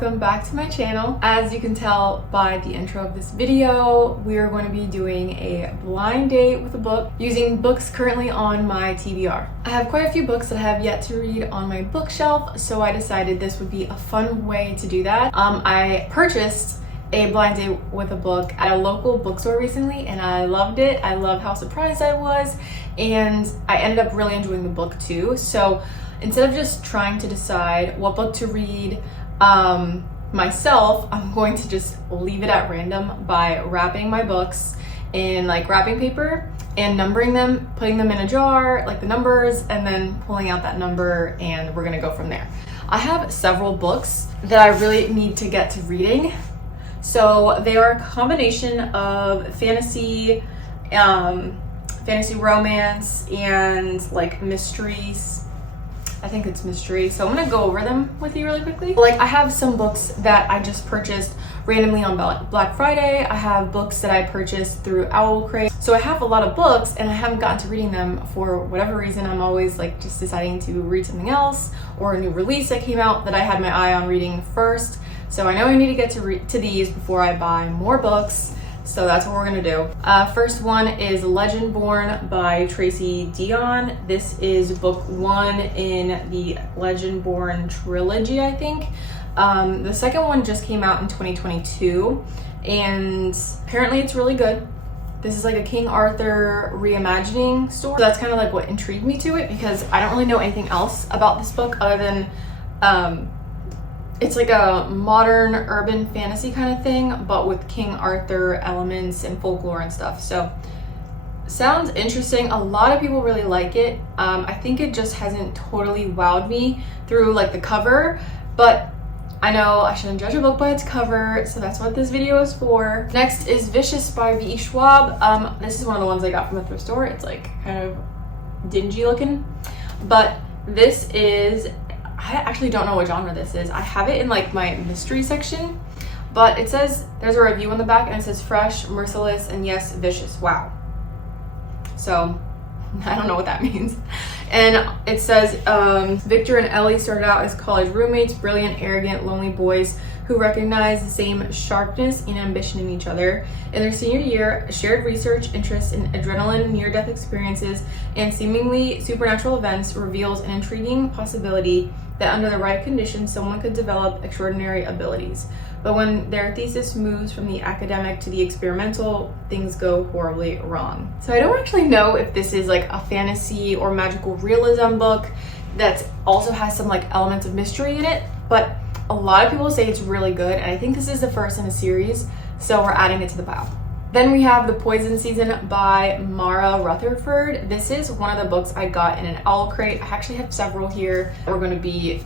welcome back to my channel. As you can tell by the intro of this video, we are going to be doing a blind date with a book using books currently on my TBR. I have quite a few books that I have yet to read on my bookshelf, so I decided this would be a fun way to do that. I purchased a blind date with a book at a local bookstore recently and I loved it. I love how surprised I was, and I ended up really enjoying the book too. So instead of just trying to decide what book to read myself, I'm going to just leave it at random by wrapping my books in like wrapping paper and numbering them, putting them in a jar, like the numbers, and then pulling out that number, and we're gonna go from there. I have several books that I really need to get to reading. So they are a combination of fantasy, fantasy romance, and like mysteries. I think it's mystery. So I'm gonna go over them with you really quickly. Like, I have some books that I just purchased randomly on Black Friday. I have books that I purchased through Owlcrate. So I have a lot of books and I haven't gotten to reading them for whatever reason. I'm always like just deciding to read something else or a new release that came out that I had my eye on reading first. So I know I need to get to these before I buy more books. So that's what we're gonna do. First one is Legendborn by Tracy Dion. This is book 1 in the Legendborn trilogy, I think. The second one just came out in 2022, and apparently it's really good. This is like a King Arthur reimagining story. So that's kind of like what intrigued me to it, because I don't really know anything else about this book other than it's like a modern urban fantasy kind of thing, but with King Arthur elements and folklore and stuff. So sounds interesting. A lot of people really like it. I think it just hasn't totally wowed me through like the cover, but I know I shouldn't judge a book by its cover, so that's what this video is for. Next is Vicious by V.E. Schwab. This is one of the ones I got from the thrift store. It's like kind of dingy looking, but this is, I actually don't know what genre this is. I have it in like my mystery section, but it says, there's a review on the back and it says fresh, merciless, and yes, vicious. Wow. So I don't know what that means. And it says, Victor and Ellie started out as college roommates, brilliant, arrogant, lonely boys who recognize the same sharpness and ambition in each other. In their senior year, shared research, interest in adrenaline, near-death experiences, and seemingly supernatural events reveals an intriguing possibility that under the right conditions, someone could develop extraordinary abilities. But when their thesis moves from the academic to the experimental, things go horribly wrong. So I don't actually know if this is like a fantasy or magical realism book that also has some like elements of mystery in it, but a lot of people say it's really good, and I think this is the first in a series, so we're adding it to the pile. Then we have The Poison Season by Mara Rutherford. This is one of the books I got in an Owlcrate. I actually have several here that we're going to be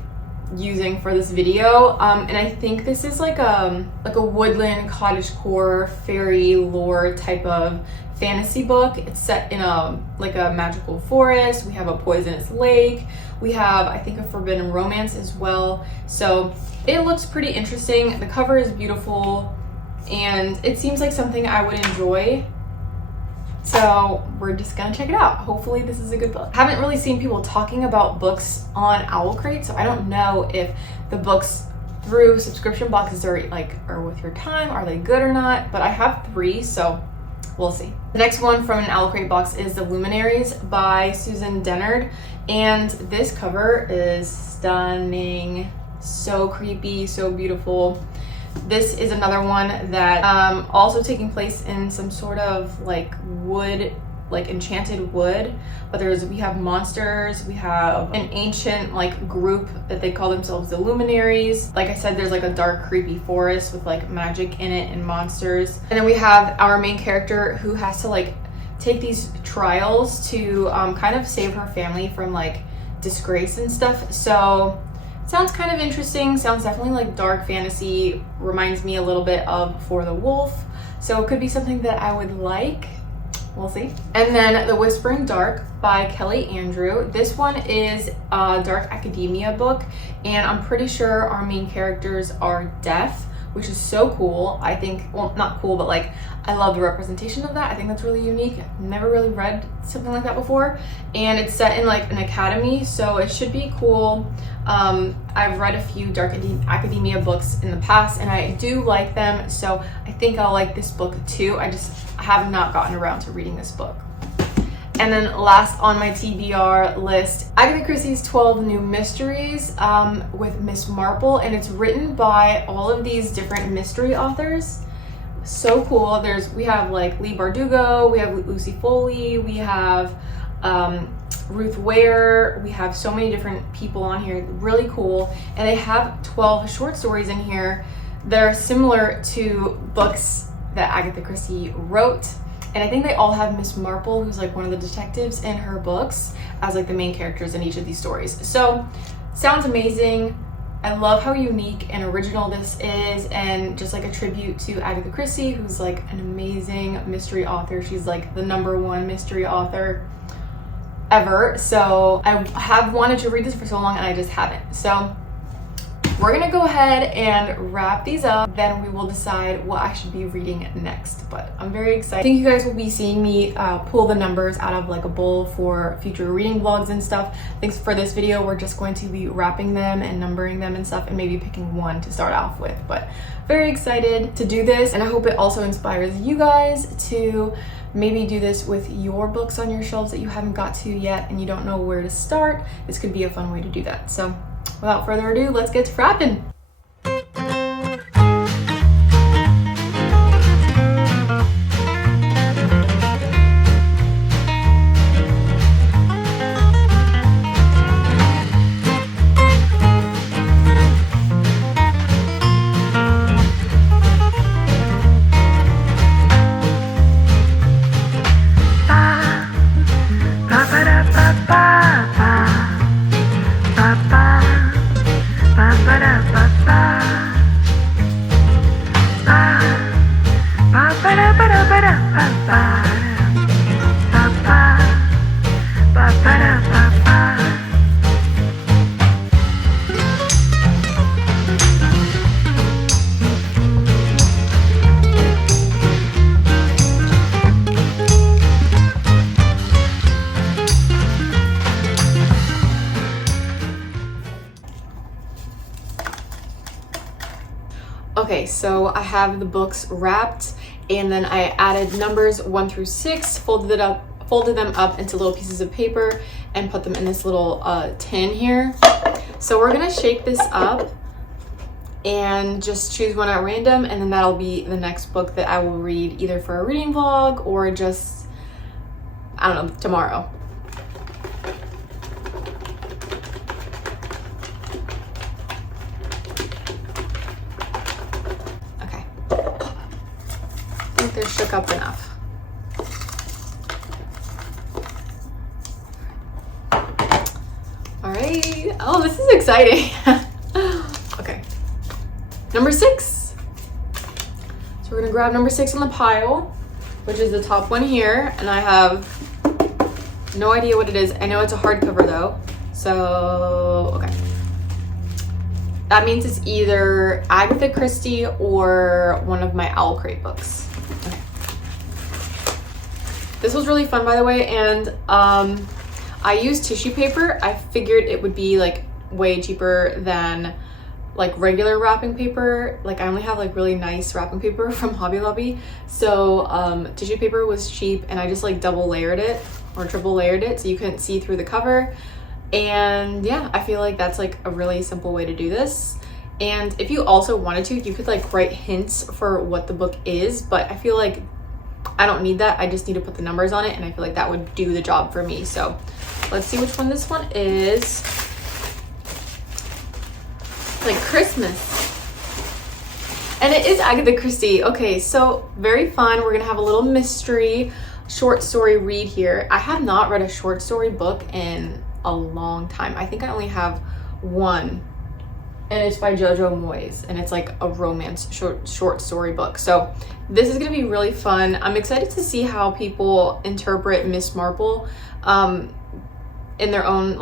using for this video, and I think this is like a woodland cottagecore fairy lore type of fantasy book. It's set in a magical forest. We have a poisonous lake. We have, I think, a forbidden romance as well. So it looks pretty interesting. The cover is beautiful, and it seems like something I would enjoy. So we're just gonna check it out. Hopefully this is a good book. I haven't really seen people talking about books on Owlcrate, so I don't know if the books through subscription boxes are worth your time. Are they good or not? But I have 3, so we'll see. The next one from an Owlcrate box is The Luminaries by Susan Dennard, and this cover is stunning. So creepy, so beautiful. This is another one that also taking place in some sort of like wood, like enchanted wood, but we have monsters, we have an ancient like group that they call themselves the Luminaries. Like I said, there's like a dark creepy forest with like magic in it and monsters. And then we have our main character who has to like take these trials to kind of save her family from like disgrace and stuff. So sounds kind of interesting. Sounds definitely like dark fantasy. Reminds me a little bit of For the Wolf. So it could be something that I would like. We'll see. And then The Whispering Dark by Kelly Andrew. This one is a dark academia book, and I'm pretty sure our main characters are deaf, which is so cool. I think, well, not cool, but like I love the representation of that. I think that's really unique. I've never really read something like that before, and it's set in like an academy, so it should be cool. I've read a few dark academia books in the past, and I do like them, so I think I'll like this book too. I just have not gotten around to reading this book. And then last on my TBR list, Agatha Christie's 12 New Mysteries with Miss Marple, and it's written by all of these different mystery authors. So cool. We have like Leigh Bardugo, we have Lucy Foley, we have Ruth Ware, we have so many different people on here. Really cool. And they have 12 short stories in here that are similar to books that Agatha Christie wrote. And I think they all have Miss Marple, who's like one of the detectives in her books, as like the main characters in each of these stories. So, sounds amazing. I love how unique and original this is, and just like a tribute to Agatha Christie, who's like an amazing mystery author. She's like the #1 mystery author ever. So I have wanted to read this for so long and I just haven't. So we're gonna go ahead and wrap these up, then we will decide what I should be reading next. But I'm very excited. I think you guys will be seeing me pull the numbers out of like a bowl for future reading vlogs and stuff. Thanks for this video. We're just going to be wrapping them and numbering them and stuff, and maybe picking one to start off with. But very excited to do this, and I hope it also inspires you guys to maybe do this with your books on your shelves that you haven't got to yet and you don't know where to start. This could be a fun way to do that. So without further ado, let's get to frapping. Okay, so I have the books wrapped, and then I added numbers 1 through 6, folded them up into little pieces of paper, and put them in this little tin here. So we're gonna shake this up and just choose one at random, and then that'll be the next book that I will read, either for a reading vlog or just, I don't know, tomorrow. They're shook up enough. All right. Oh, this is exciting. Okay. Number 6. So we're gonna grab number 6 on the pile, which is the top one here, and I have no idea what it is. I know it's a hardcover though. So, okay. That means it's either Agatha Christie or one of my Owl Crate books. Okay. This was really fun, by the way, and I used tissue paper. I figured it would be like way cheaper than like regular wrapping paper. Like I only have like really nice wrapping paper from Hobby Lobby, so tissue paper was cheap, and I just like double layered it or triple layered it so you couldn't see through the cover. And yeah, I feel like that's like a really simple way to do this. And if you also wanted to, you could like write hints for what the book is, but I feel like I don't need that. I just need to put the numbers on it, and I feel like that would do the job for me. So let's see which one this one is. Like Christmas. And it is Agatha Christie. Okay, so very fun. We're gonna have a little mystery short story read here. I have not read a short story book in a long time. I think I only have one, and it's by Jojo Moyes, and it's like a romance short story book. So this is gonna be really fun. I'm excited to see how people interpret Miss Marple. in their own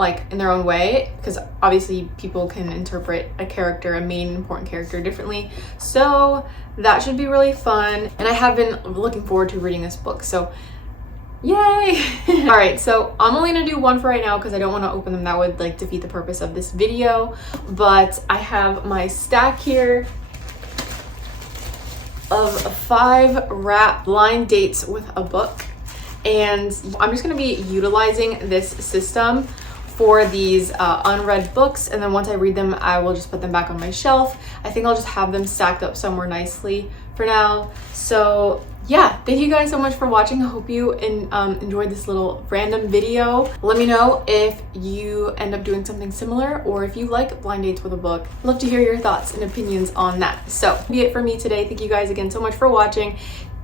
way, because obviously people can interpret a character, a main important character, differently. So that should be really fun, and I have been looking forward to reading this book, so yay. All right, so I'm only gonna do one for right now because I don't want to open them. That would like defeat the purpose of this video. But I have my stack here of 5 wrap blind dates with a book, and I'm just going to be utilizing this system for these unread books, and then once I read them I will just put them back on my shelf. I think I'll just have them stacked up somewhere nicely for now. So yeah, thank you guys so much for watching. I hope you enjoyed this little random video. Let me know if you end up doing something similar, or if you like blind dates with a book. I'd love to hear your thoughts and opinions on that. So that'll be it for me today. Thank you guys again so much for watching.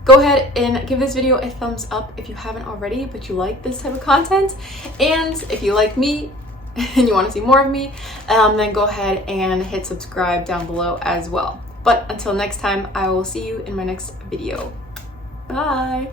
Go ahead and give this video a thumbs up if you haven't already, but you like this type of content. And if you like me and you want to see more of me, then go ahead and hit subscribe down below as well. But until next time, I will see you in my next video. Bye.